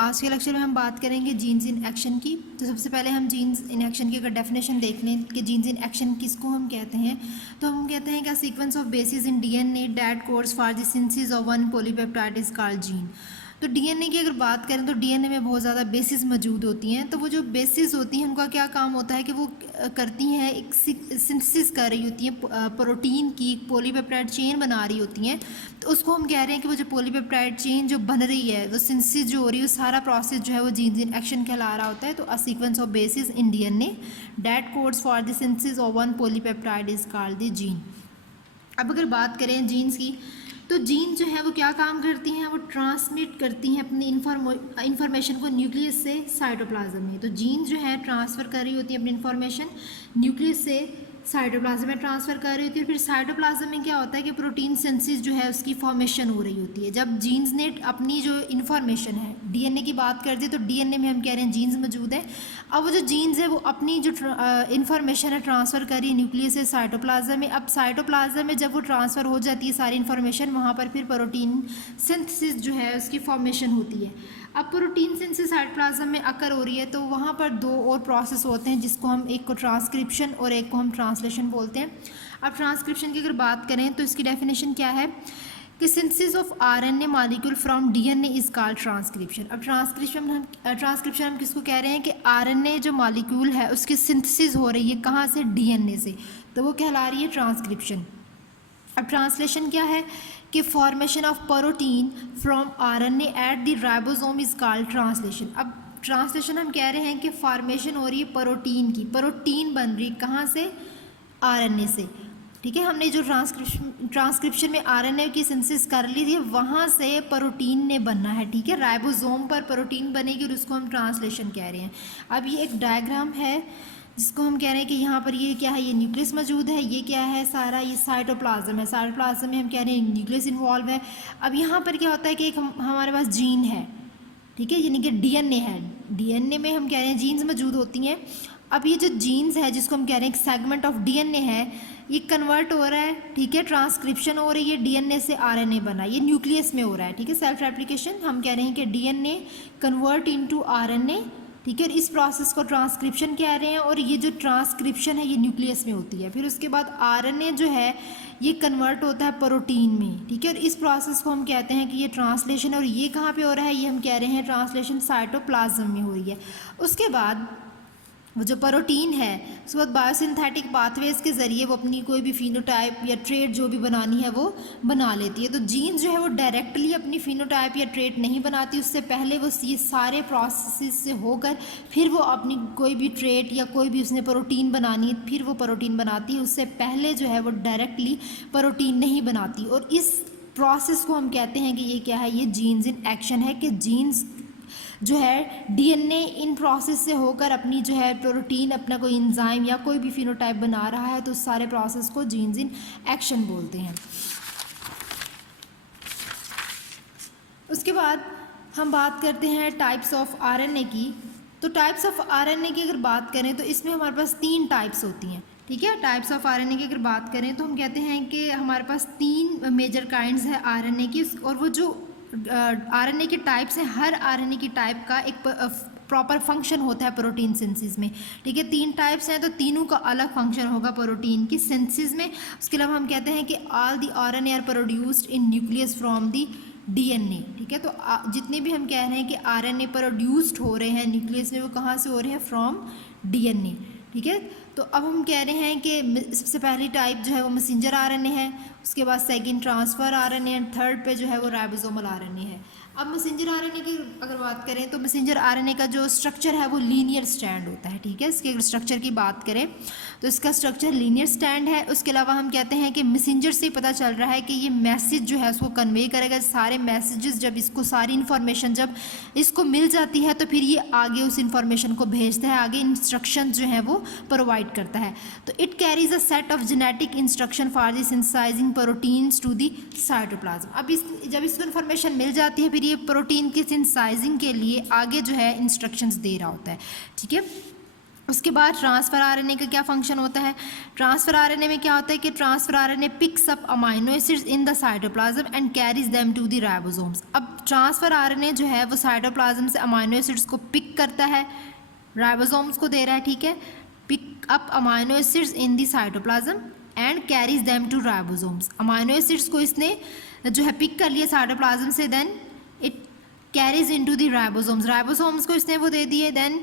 आज के लेक्चर में हम बात करेंगे जीन्स इन एक्शन की। तो सबसे पहले हम जीन्स इन एक्शन की अगर डेफिनेशन देख लें कि जीन्स इन एक्शन किसको हम कहते हैं, तो हम कहते हैं कि sequence of basis in DNA that codes for the synthesis of one polypeptide is called gene. तो डीएनए की अगर बात करें तो डीएनए में बहुत ज़्यादा बेसिस मौजूद होती हैं। तो वो जो बेसिस होती हैं उनका क्या काम होता है कि वो करती हैं एक सिंथेसिस कर रही होती हैं प्रोटीन की, पॉलीपेप्टाइड चेन बना रही होती हैं। तो उसको हम कह रहे हैं कि वो जो पॉलीपेप्टाइड चेन जो बन रही है, वो सिंथेसिस जो हो रही है, वो सारा प्रोसेस जो है वो जीन्स इन एक्शन कहला रहा होता है। तो a sequence of basis in DNA that codes for the synthesis of one polypeptide is called the gene. अब अगर बात करें जीन्स की, तो जीन जो है वो क्या काम करती हैं, वो ट्रांसमिट करती हैं अपनी इंफॉर्मेशन को न्यूक्लियस से साइटोप्लाज्म में। तो जीन जो है ट्रांसफ़र कर रही होती है अपनी इंफॉर्मेशन न्यूक्लियस से साइटोप्लाज्म में ट्रांसफ़र कर रही होती है। फिर साइटोप्लाज्म में क्या होता है कि प्रोटीन सिंथेसिस जो है उसकी फॉर्मेशन हो रही होती है। जब जीन्स ने अपनी जो इन्फॉर्मेशन है, डीएनए की बात करते हैं तो डीएनए में हम कह रहे हैं जीन्स मौजूद है। अब वो जो जीन्स है वो अपनी जो इन्फॉर्मेशन है ट्रांसफ़र कर रही है न्यूक्लियस से साइटोप्लाज्म में। अब साइटोप्लाज्म में जब वो ट्रांसफ़र हो जाती है सारी इन्फॉर्मेशन, वहाँ पर फिर प्रोटीन सिंथेसिस जो है उसकी फॉर्मेशन होती है। अब प्रोटीन सिंथेसिस साइटोप्लाज्म में अकर हो रही है, तो वहाँ पर दो और प्रोसेस होते हैं, जिसको हम एक को ट्रांसक्रिप्शन और एक को हम ट्रांसलेशन बोलते हैं। अब ट्रांसक्रिप्शन की अगर बात करें तो इसकी डेफिनेशन क्या है कि synthesis of RNA molecule from DNA is called transcription. अब ट्रांसक्रिप्शन हम किसको कह रहे हैं कि आरएनए जो मॉलिक्यूल है उसकी सिंथेसिस हो रही है कहाँ से, डीएनए से, तो वो कहला रही है ट्रांसक्रिप्शन। अब ट्रांसलेशन क्या है कि formation of protein from RNA at the ribosome is called translation. अब ट्रांसलेशन हम कह रहे हैं कि फॉर्मेशन हो रही है प्रोटीन की, प्रोटीन बन रही है कहाँ से, आरएनए से। ठीक है, हमने जो ट्रांसक्रिप्शन में आरएनए की सिंथेसिस कर ली थी, वहाँ से प्रोटीन ने बनना है। ठीक है, राइबोसोम पर प्रोटीन बनेगी और उसको हम ट्रांसलेशन कह रहे हैं। अब ये एक डायग्राम है जिसको हम कह रहे हैं कि यहाँ पर ये क्या है, ये न्यूक्लियस मौजूद है, ये क्या है सारा, ये साइटोप्लाज्म है। साइटोप्लाज्म में हम कह रहे हैं न्यूक्लियस इन्वॉल्व है। अब यहाँ पर क्या होता है कि एक हमारे पास जीन है, ठीक है, यानी कि डीएनए है। डीएनए में हम कह रहे हैं जीन्स मौजूद होती हैं। अब ये जो जीन्स है जिसको हम कह रहे हैं एक सेगमेंट ऑफ डीएनए है, ये कन्वर्ट हो रहा है। ठीक है, ट्रांसक्रिप्शन हो रही है, डीएनए से आरएनए बना, ये न्यूक्लियस में हो रहा है। ठीक है, सेल्फ रेप्लिकेशन हम कह रहे हैं कि डीएनए कन्वर्ट इनटू आरएनए। ठीक है, इस प्रोसेस को ट्रांसक्रिप्शन कह रहे हैं और ये जो ट्रांसक्रिप्शन है ये न्यूक्लियस में होती है। फिर उसके बाद आरएनए जो है ये कन्वर्ट होता है प्रोटीन में। ठीक है, और इस प्रोसेस को हम कहते हैं कि ये ट्रांसलेशन, और ये कहाँ पे हो रहा है, ये हम कह रहे हैं ट्रांसलेशन साइटोप्लाज्म में हो रही है। उसके बाद वो जो प्रोटीन है उसके बाद बायोसिंथेटिक पाथवेज के ज़रिए वो अपनी कोई भी फिनोटाइप या ट्रेट जो भी बनानी है वो बना लेती है। तो जीन्स जो है वो डायरेक्टली अपनी फिनोटाइप या ट्रेट नहीं बनाती, उससे पहले वो ये सारे प्रोसेस से होकर फिर वो अपनी कोई भी ट्रेट या कोई भी उसने प्रोटीन बनानी है फिर वो प्रोटीन बनाती है। उससे पहले जो है वो डायरेक्टली प्रोटीन नहीं बनाती। और इस प्रोसेस को हम कहते हैं कि ये क्या है, ये जीन्स इन एक्शन है, कि जीन्स जो है डीएनए इन प्रोसेस से होकर अपनी जो है प्रोटीन, अपना कोई एंजाइम या कोई भी फिनोटाइप बना रहा है, तो उस सारे प्रोसेस को जीन्स इन एक्शन बोलते हैं। उसके बाद हम बात करते हैं टाइप्स ऑफ आरएनए की। तो टाइप्स ऑफ आरएनए की अगर बात करें तो इसमें हमारे पास 3 टाइप्स होती हैं। ठीक है, टाइप्स ऑफ आरएनए की अगर बात करें तो हम कहते हैं कि हमारे पास 3 मेजर काइंड्स है आरएनए की। और वो जो आरएनए के टाइप्स हैं, हर आरएनए की टाइप का एक प्रॉपर फंक्शन होता है प्रोटीन सिंथेसिस में। ठीक है, 3 टाइप्स हैं तो तीनों का अलग फंक्शन होगा प्रोटीन की सिंथेसिस में। उसके अलावा हम कहते हैं कि all the RNA are produced in nucleus from the DNA. ठीक है, तो जितने भी हम कह रहे हैं कि आरएनए प्रोड्यूस्ड हो रहे हैं न्यूक्लियस में, वो कहाँ से हो रहे हैं, फ्रॉम डीएनए। ठीक है, तो अब हम कह रहे हैं कि सबसे पहली टाइप जो है वो मैसेंजर आरएनए है, उसके बाद second transfer RNA and third पे जो है वो राइबोसोमल आरएनए है। अब मैसेंजर आरएनए की अगर बात करें तो मैसेंजर आरएनए का जो स्ट्रक्चर है वो लीनियर स्टैंड होता है। ठीक है, इसके अगर स्ट्रक्चर की बात करें तो इसका स्ट्रक्चर लीनियर स्टैंड है। उसके अलावा हम कहते हैं कि मैसेंजर से पता चल रहा है कि ये मैसेज जो है उसको कन्वे करेगा, सारे मैसेजेस जब इसको सारी इन्फॉर्मेशन जब इसको मिल जाती है तो फिर ये आगे उस इन्फॉर्मेशन को भेजता है, आगे इंस्ट्रक्शन जो है वो प्रोवाइड करता है। तो it carries a set of genetic instruction for the synthesizing proteins to the cytoplasm. अब जब इसको इन्फॉर्मेशन मिल जाती है फिर ये प्रोटीन की सिंथेसाइजिंग के लिए आगे जो है इंस्ट्रक्शंस दे रहा होता है। ठीक है, उसके बाद ट्रांसफ़र आरएनए का क्या फंक्शन होता है? ट्रांसफ़र आरएनए में क्या होता है कि transfer RNA picks up amino acids in the cytoplasm and carries them to the ribosomes. अब ट्रांसफ़र आरएनए जो है वो साइटोप्लाज्म से अमाइनो एसिड्स को पिक करता है, राइबोसोम्स को दे रहा है, ठीक है, pick up amino acids in the cytoplasm and carries them to ribosomes. Amino acids को इसने जो है पिक कर लिया साइटोप्लाज्म से, then it carries into the ribosomes, ribosomes को इसने वो दे दिए, then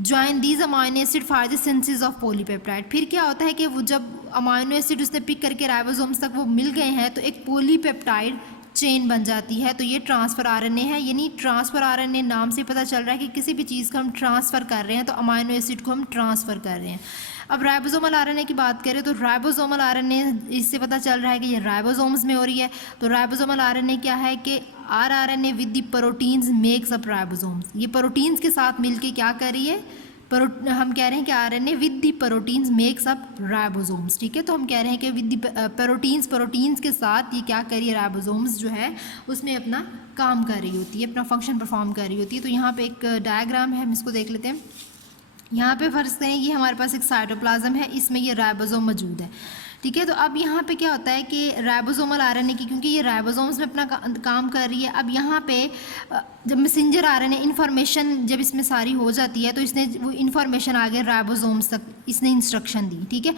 join these amino acid for the synthesis of polypeptide. फिर क्या होता है कि वो जब अमाइनो एसिड उसने पिक करके राइबोसोम्स तक वो मिल गए हैं तो एक पॉलीपेप्टाइड चेन बन जाती है, तो ये ट्रांसफ़र आरएनए है। यानी ट्रांसफ़र आरएनए नाम से पता चल रहा है कि किसी भी चीज़ का हम ट्रांसफ़र कर रहे हैं, तो अमाइनो एसिड को हम ट्रांसफ़र कर रहे हैं। अब राइबोसोमल आरएनए की बात करें तो राइबोसोमल आरएनए, इससे पता चल रहा है कि ये राइबोसोम्स में हो रही है। तो राइबोसोमल आरएनए क्या है कि RNA with the proteins makes up ribosomes. ये प्रोटीन्स के साथ मिलके क्या कर रही है, हम कह रहे हैं कि RNA with the proteins makes up ribosomes, ठीक है। तो हम कह रहे हैं कि विद द प्रोटीन्स के साथ ये क्या कर रही है, राइबोसोम्स जो है उसमें अपना काम कर रही होती है, अपना फंक्शन परफॉर्म कर रही होती है। तो यहाँ पे एक डायग्राम है, हम इसको देख लेते हैं। यहाँ पे फर्ज करें ये हमारे पास एक साइटोप्लाज्म है, इसमें ये राइबोसोम मौजूद है, ठीक है। तो अब यहाँ पे क्या होता है कि राइबोसोमल आरएनए की, क्योंकि ये राइबोसोम्स में अपना काम कर रही है, अब यहाँ पे जब मैसेंजर आरएनए इन्फॉर्मेशन जब इसमें सारी हो जाती है तो इसने वो इन्फॉर्मेशन आगे राइबोसोम्स तक इसने इंस्ट्रक्शन दी, ठीक है।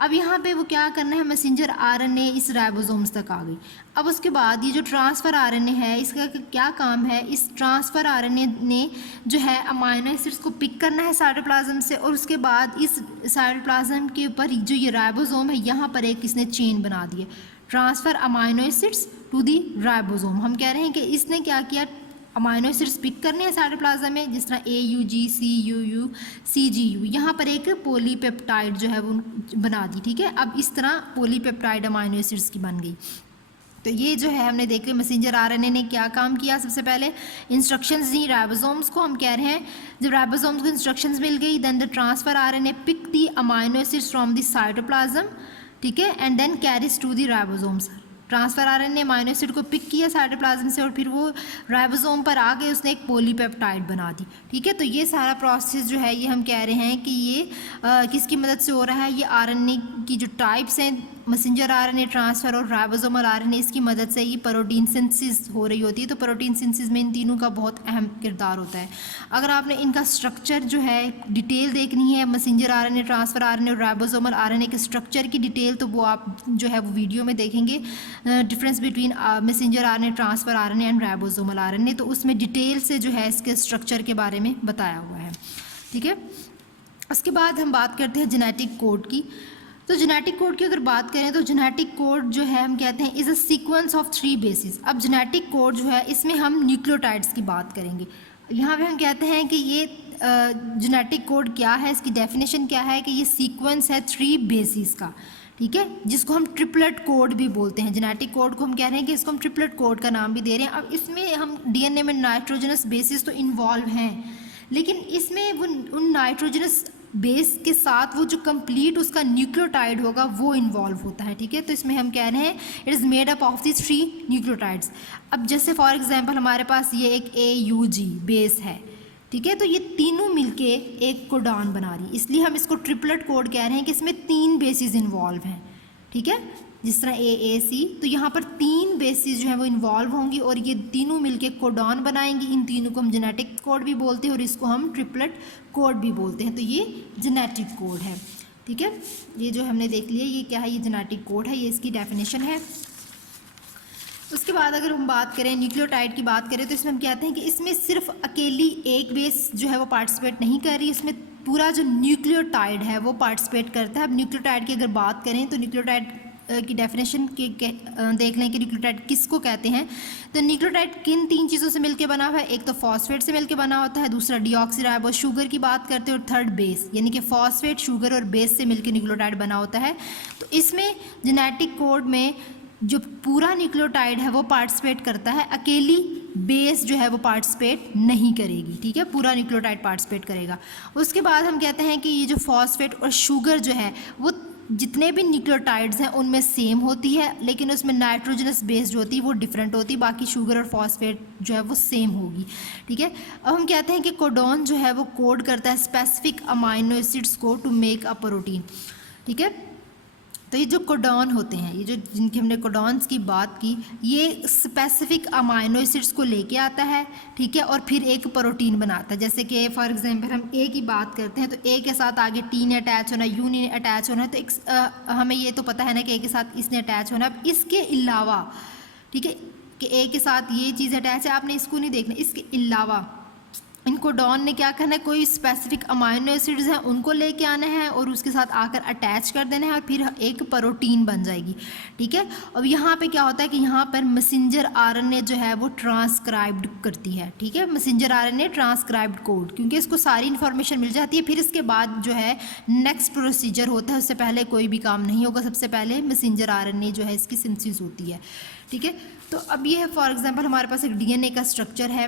अब यहाँ पे वो क्या करना है, मैसेंजर आरएनए इस राइबोसोम्स तक आ गई। अब उसके बाद ये जो ट्रांसफ़र आरएनए है इसका क्या काम है, इस ट्रांसफ़र आरएनए ने जो है अमाइनो एसिड्स को पिक करना है साइटोप्लाज्म से, और उसके बाद इस साइटोप्लाज्म के ऊपर जो ये राइबोसोम है यहाँ पर एक इसने चेन बना दी है, transfer amino acids to the ribosome. हम कह रहे हैं कि इसने क्या किया, अमाइनो एसिड्स पिक करने हैं साइटोप्लाज्म में, जिस तरह AUG CUU CGU, यहाँ पर एक पॉलीपेप्टाइड जो है वो बना दी, ठीक है। अब इस तरह पॉलीपेप्टाइड अमाइनो एसिड्स की बन गई। तो ये जो है हमने देख लिया मैसेंजर आरएनए ने क्या काम किया, सबसे पहले इंस्ट्रक्शंस दी राइबोसोम्स को। हम कह रहे हैं जब राइबोसोम्स को इंस्ट्रक्शंस मिल गई, then the transfer RNA pick the amino acids from the cytoplasm, ठीक है, and then carries to the ribosomes. Transfer RNA ने अमाइनो एसिड को पिक किया साइटोप्लाज्म से और फिर वो राइबोसोम पर आके उसने एक पॉलीपेप्टाइड बना दी, ठीक है। तो ये सारा प्रोसेस जो है ये हम कह रहे हैं कि ये किसकी मदद से हो रहा है, ये आरएनए की जो टाइप्स हैं, मैसेंजर आरएनए, ट्रांसफ़र और राइबोसोमल आरएनए, इसकी मदद से ये प्रोटीन सिंथेसिस हो रही होती है। तो प्रोटीन सिंथेसिस में इन तीनों का बहुत अहम किरदार होता है। अगर आपने इनका स्ट्रक्चर जो है डिटेल देखनी है, मैसेंजर आरएनए, ट्रांसफ़र आरएनए और राइबोसोमल आरएनए के स्ट्रक्चर की डिटेल, तो वो आप जो है वो वीडियो में देखेंगे, difference between messenger RNA, transfer RNA and ribosomal RNA. तो उसमें डिटेल से जो है इसके स्ट्रक्चर के बारे में बताया हुआ है, ठीक है। उसके बाद हम बात करते हैं जेनेटिक कोड की। तो जेनेटिक कोड की अगर बात करें तो जेनेटिक कोड जो है हम कहते हैं is a sequence of 3 basis. अब जेनेटिक कोड जो है इसमें हम न्यूक्लियोटाइड्स की बात करेंगे। यहाँ पे हम कहते हैं कि ये जेनेटिक कोड क्या है, इसकी डेफिनेशन क्या है कि ये सीक्वेंस है 3 बेसिस का, ठीक है, जिसको हम ट्रिपलेट कोड भी बोलते हैं। जेनेटिक कोड को हम कह रहे हैं कि इसको हम ट्रिपलेट कोड का नाम भी दे रहे हैं। अब इसमें हम DNA में नाइट्रोजनस बेसिस तो इन्वॉल्व हैं, लेकिन इसमें वो उन नाइट्रोजनस बेस के साथ वो जो कंप्लीट उसका न्यूक्लियोटाइड होगा वो इन्वॉल्व होता है, ठीक है। तो इसमें हम कह रहे हैं it is made up of the 3 nucleotides. अब जैसे फॉर एग्जांपल हमारे पास ये एक AUG बेस है, ठीक है, तो ये तीनों मिलके एक कोडॉन बना रही है, इसलिए हम इसको ट्रिपलेट कोड कह रहे हैं कि इसमें 3 बेसिस इन्वॉल्व हैं, ठीक है। जिस तरह AAC, तो यहाँ पर 3 बेसिस जो है वो इन्वॉल्व होंगी और ये तीनों मिलके कोडॉन बनाएंगी। इन तीनों को हम जेनेटिक कोड भी बोलते हैं और इसको हम ट्रिपलेट कोड भी बोलते हैं। तो ये जेनेटिक कोड है, ठीक है। ये जो हमने देख लिया ये क्या है, ये जेनेटिक कोड है, ये इसकी डेफिनेशन है। उसके बाद अगर हम बात करें न्यूक्लियोटाइड की बात करें तो इसमें हम कहते हैं कि इसमें सिर्फ अकेली एक बेस जो है वो पार्टिसिपेट नहीं कर रही, इसमें पूरा जो न्यूक्लियोटाइड है वो पार्टिसिपेट करता है। अब न्यूक्लियोटाइड की अगर बात करें तो न्यूक्लियोटाइड की डेफिनेशन के देख लें कि न्यूक्लियोटाइड किसको कहते हैं। तो न्यूक्लियोटाइड किन 3 चीज़ों से मिलकर बना हुआ है, एक तो फॉस्फेट से मिलकर बना होता है, दूसरा डीऑक्सीराइबोस शुगर की बात करते हैं, और थर्ड बेस, यानी कि फॉस्फेट, शुगर और बेस से मिलकर न्यूक्लियोटाइड बना होता है। तो इसमें जेनेटिक कोड में जो पूरा न्यूक्लियोटाइड है वो पार्टिसिपेट करता है, अकेली बेस जो है वो पार्टिसिपेट नहीं करेगी, ठीक है, पूरा न्यूक्लियोटाइड पार्टिसिपेट करेगा। उसके बाद हम कहते हैं कि ये जो फॉस्फेट और शुगर जो है वो जितने भी न्यूक्लियोटाइड्स हैं उनमें सेम होती है, लेकिन उसमें नाइट्रोजनस बेस जो होती है वो डिफरेंट होती है, बाकी शुगर और फॉस्फेट जो है वो सेम होगी, ठीक है। अब हम कहते हैं कि कोडॉन जो है वो कोड करता है स्पेसिफिक अमाइनो एसिड्स को टू मेक अ प्रोटीन, ठीक है। तो ये जो कोडॉन होते हैं, ये जो जिनकी हमने कोडॉन्स की बात की, ये स्पेसिफिक अमाइनो एसिड्स को लेके आता है, ठीक है, और फिर एक प्रोटीन बनाता है। जैसे कि फॉर एग्जांपल हम ए की बात करते हैं, तो ए के साथ आगे टी ने अटैच होना, यू ने अटैच होना है, तो एक हमें ये तो पता है ना कि ए के साथ इसने अटैच होना। अब इसके अलावा, ठीक है, कि ए के साथ ये चीज़ अटैच है, आपने इसको नहीं देखना, इसके अलावा इन कोडॉन ने क्या करना है, कोई स्पेसिफिक अमाइनो एसिड्स हैं उनको लेके आना है और उसके साथ आकर अटैच कर देना है और फिर एक प्रोटीन बन जाएगी, ठीक है। अब यहाँ पे क्या होता है कि यहाँ पर मैसेंजर आरएनए जो है वो ट्रांसक्राइब्ड करती है, ठीक है, मैसेंजर आरएनए ट्रांसक्राइब्ड कोड, क्योंकि इसको सारी इन्फॉर्मेशन मिल जाती है। फिर इसके बाद जो है नेक्स्ट प्रोसीजर होता है, उससे पहले कोई भी काम नहीं होगा, सबसे पहले मैसेंजर आरएनए जो है इसकी सिंथेसिस होती है, ठीक है। तो अब ये है फॉर एग्जांपल हमारे पास एक डीएनए का स्ट्रक्चर है,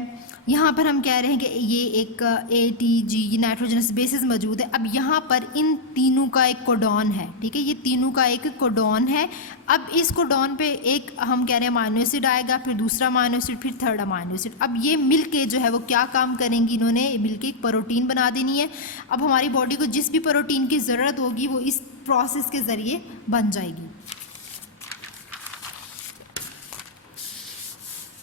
यहाँ पर हम कह रहे हैं कि ये एक ATG नाइट्रोजनस बेसिस मौजूद है। अब यहाँ पर इन तीनों का एक कोडॉन है, ठीक है, ये तीनों का एक कोडॉन है। अब इस कोडॉन पे एक हम कह रहे हैं अमाइनो एसिड आएगा, फिर दूसरा अमाइनो एसिड, फिर थर्ड अमाइनो एसिड। अब ये मिल के जो है वो क्या काम करेंगी, इन्होंने मिल के एक प्रोटीन बना देनी है। अब हमारी बॉडी को जिस भी प्रोटीन की ज़रूरत होगी वो इस प्रोसेस के ज़रिए बन जाएगी।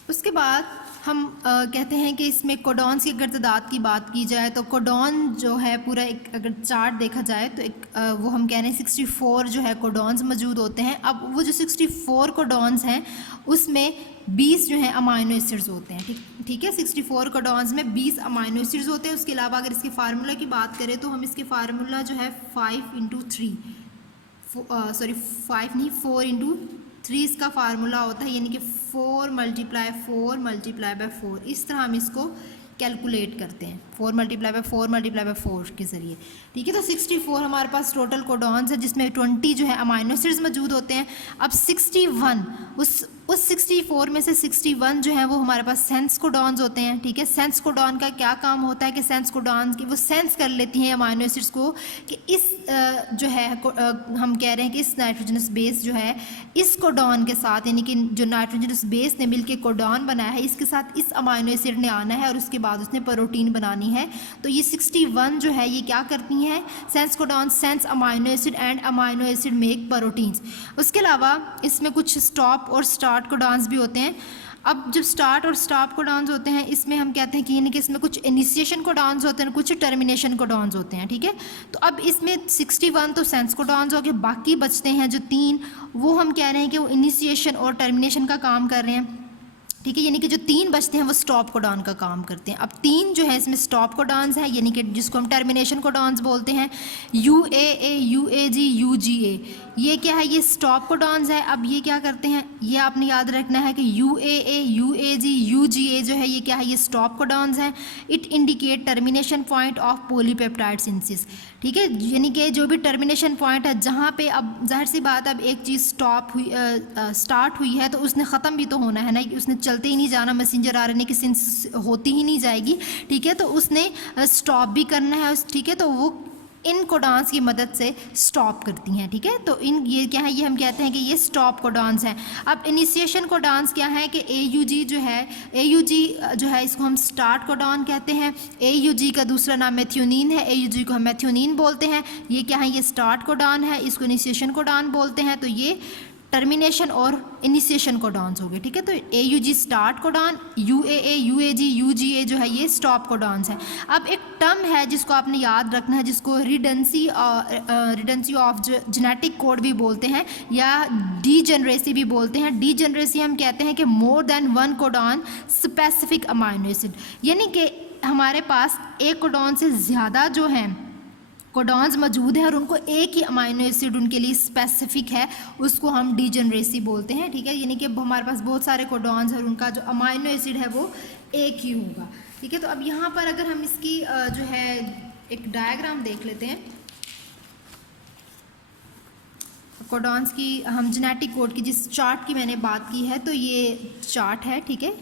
उसके बाद हम कहते हैं कि इसमें कोडॉन्स की अगर तादाद की बात की जाए तो कोडॉन जो है पूरा एक अगर चार्ट देखा जाए तो एक वो हम कह रहे हैं 64 जो है कोडॉन्स मौजूद होते हैं। अब वो जो 64 कोडॉन्स हैं उसमें 20 जो है अमाइनो एसिड्स होते हैं, ठीक है, 64 कोडॉन्स में 20 अमाइनो एसिड्स होते हैं। उसके अलावा अगर इसके फार्मूला की बात करें तो हम इसके फार्मूला जो है 4 इसका फार्मूला होता है, यानी कि 4 × 4 × 4 इस तरह हम इसको कैलकुलेट करते हैं, 4 × 4 × 4 के ज़रिए, ठीक है। तो 64 हमारे पास टोटल कोडॉन्स है जिसमें 20 जो है अमाइनो एसिड्स मौजूद होते हैं। अब 61 उस 64 में से 61 जो है वो हमारे पास सेंस कोडॉन्स होते हैं, ठीक है। सेंस कोडॉन का क्या काम होता है कि सेंस कोडॉन की वो सेंस कर लेती हैं अमाइनो एसिड्स को कि इस जो है हम कह रहे हैं कि इस नाइट्रोजनस बेस जो है इस कोडॉन के साथ, यानी कि जो नाइट्रोजनस बेस ने मिलके कोडॉन बनाया है इसके साथ इस अमाइनो एसिड ने आना है और उसके बाद उसने प्रोटीन बनानी है। तो ये 61 जो है ये क्या करती हैं, sense codon sense amino acid and amino acid make proteins. उसके अलावा इसमें कुछ स्टॉप और स्टार्ट कोडॉन्स भी होते हैं। अब जब स्टार्ट और स्टॉप कोडॉन्स होते हैं इसमें हम कहते हैं कि यानी कि इसमें कुछ इनिशिएशन कोडॉन्स होते हैं, कुछ टर्मिनेशन कोडॉन्स होते हैं, ठीक है। तो अब इसमें 61 तो सेंस कोडॉन्स हो गए, बाकी बचते हैं जो 3 वो हम कह रहे हैं कि वो इनिशिएशन और टर्मिनेशन का काम कर रहे हैं, ठीक है, यानी कि जो 3 बचते हैं वो स्टॉप कोडॉन का काम करते हैं। अब 3 जो है इसमें स्टॉप कोडॉन्स हैं, यानी कि जिसको हम टर्मिनेशन कोडॉन्स बोलते हैं, UAA, UAG, UGA, ये क्या है, ये स्टॉप कोडॉन्स है। अब ये क्या करते हैं, ये आपने याद रखना है कि UAA, UAG, UGA जो है ये क्या है, ये स्टॉप कोडॉन्स हैं। It indicate termination point of polypeptide synthesis, ठीक है, यानी कि जो भी टर्मिनेशन पॉइंट है जहाँ पे अब जाहिर सी बात अब एक चीज़ स्टार्ट हुई है तो उसने ख़त्म भी तो होना है ना, उसने चलते ही नहीं जाना, मैसेंजर आरएनए की सिंथेसिस होती ही नहीं जाएगी, ठीक है, तो उसने स्टॉप भी करना है, ठीक है, तो वो इन कोडॉन्स की मदद से स्टॉप करती हैं, ठीक है। तो इन ये क्या है, ये हम कहते हैं कि ये स्टॉप कोडॉन्स हैं। अब इनिशिएशन कोडॉन्स क्या है कि AUG जो है, AUG जो है इसको हम स्टार्ट कोडॉन कहते हैं। AUG का दूसरा नाम मेथियोनिन है, AUG को हम मेथियोनिन बोलते हैं। ये क्या है, ये स्टार्ट कोडॉन है, इसको इनिशिएशन कोडॉन बोलते हैं। तो ये टर्मिनेशन और इनिशिएशन कोडॉन्स हो गए, ठीक है। तो AUG start codon, UAA, UAG, UGA जो है ये स्टॉप कोडॉन्स हैं। अब एक टर्म है जिसको आपने याद रखना है जिसको रिडेंसी ऑफ जेनेटिक कोड भी बोलते हैं या डीजेनरेसी भी बोलते हैं। डीजेनरेसी हम कहते हैं कि more than 1 codon specific amino acid, यानी कि हमारे पास एक कोडॉन से ज़्यादा जो हैं कोडॉन्स मौजूद है और उनको एक ही अमाइनो एसिड उनके लिए स्पेसिफिक है, उसको हम डीजेनरेसी बोलते हैं, ठीक है, यानी कि हमारे पास बहुत सारे कोडॉन्स और उनका जो अमाइनो एसिड है वो एक ही होगा, ठीक है। तो अब यहाँ पर अगर हम इसकी जो है एक डायग्राम देख लेते हैं कोडॉन्स की, हम जेनेटिक कोड की जिस चार्ट की मैंने बात की है तो ये चार्ट है, ठीक है,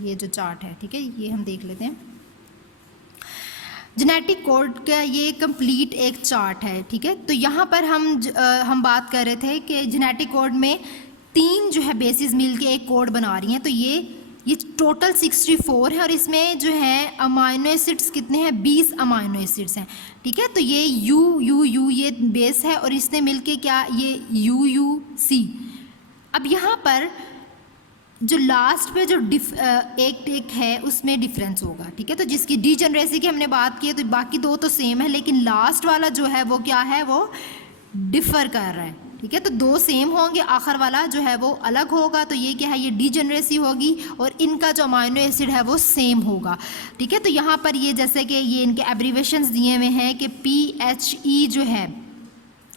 ये जो चार्ट है, ठीक है, ये हम देख लेते हैं। जेनेटिक कोड का ये कंप्लीट एक चार्ट है, ठीक है। तो यहाँ पर हम बात कर रहे थे कि जेनेटिक कोड में 3 जो है बेसिस मिलके एक कोड बना रही हैं। तो ये टोटल 64 है और इसमें जो है अमाइनो एसिड्स कितने हैं, 20 अमाइनो एसिड्स हैं, ठीक है। तो ये यू ये बेस है और इसने मिलके क्या, ये UUC। अब यहाँ पर जो लास्ट पे जो एक है उसमें डिफरेंस होगा, ठीक है। तो जिसकी डीजेनरेसी की हमने बात की है, तो बाकी 2 तो सेम है, लेकिन लास्ट वाला जो है वो क्या है, वो डिफ़र कर रहा है, ठीक है। तो 2 सेम होंगे, आखिर वाला जो है वो अलग होगा। तो ये क्या है, ये डीजेनरेसी होगी और इनका जो अमाइनो एसिड है वो सेम होगा, ठीक है। तो यहाँ पर ये जैसे कि ये इनके एब्रीवेशंस दिए हुए हैं कि PHE जो है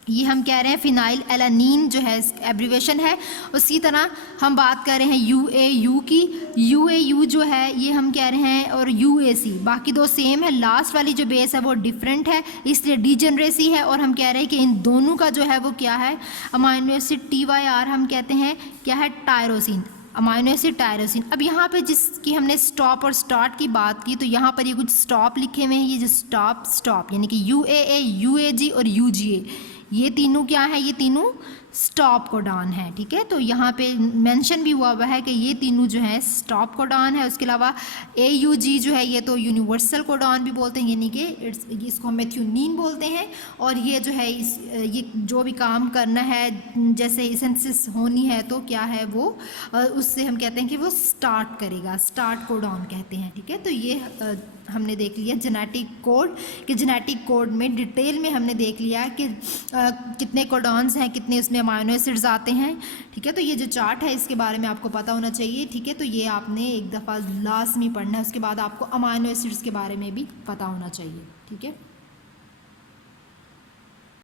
ये हम कह रहे हैं फिनाइल एलानीन जो है एब्रीवेशन है। उसी तरह हम बात कर रहे हैं UAU की, UAU जो है ये हम कह रहे हैं, और UAC बाकी 2 सेम है, लास्ट वाली जो बेस है वो डिफरेंट है, इसलिए डीजेनरेसी है। और हम कह रहे हैं कि इन दोनों का जो है वो क्या है, अमाइनो एसिड TYR हम कहते हैं क्या है, टायरोसिन, अमाइनो एसिड टायरोसिन। अब यहाँ पे जिसकी हमने स्टॉप और स्टार्ट की बात की, तो यहाँ पर ये कुछ स्टॉप लिखे हुए हैं, ये जो स्टॉप यानी कि UAA, UAG और UGA, ये तीनों क्या है, ये तीनों स्टॉप कोडॉन है, ठीक है। तो यहाँ पे मेंशन भी हुआ है कि ये तीनों जो है स्टॉप कोडॉन है। उसके अलावा AUG जो है ये तो यूनिवर्सल कोडॉन भी बोलते हैं, यानी कि इसको हम मेथ्योनीन बोलते हैं। और ये जो है ये जो भी काम करना है, जैसे सिंथेसिस होनी है तो क्या है वो, उससे हम कहते हैं कि वो स्टार्ट करेगा, स्टार्ट कोडॉन कहते हैं, ठीक है। तो ये हमने देख लिया जेनेटिक कोड, कि जेनेटिक कोड में डिटेल में हमने देख लिया कि कितने कोडॉन्स हैं, कितने उसमें अमाइनो एसिड्स आते हैं, ठीक है। तो ये जो चार्ट है इसके बारे में आपको पता होना चाहिए, ठीक है। तो ये आपने एक दफ़ा लास्ट में पढ़ना है, उसके बाद आपको अमाइनो एसिड्स के बारे में भी पता होना चाहिए, ठीक है।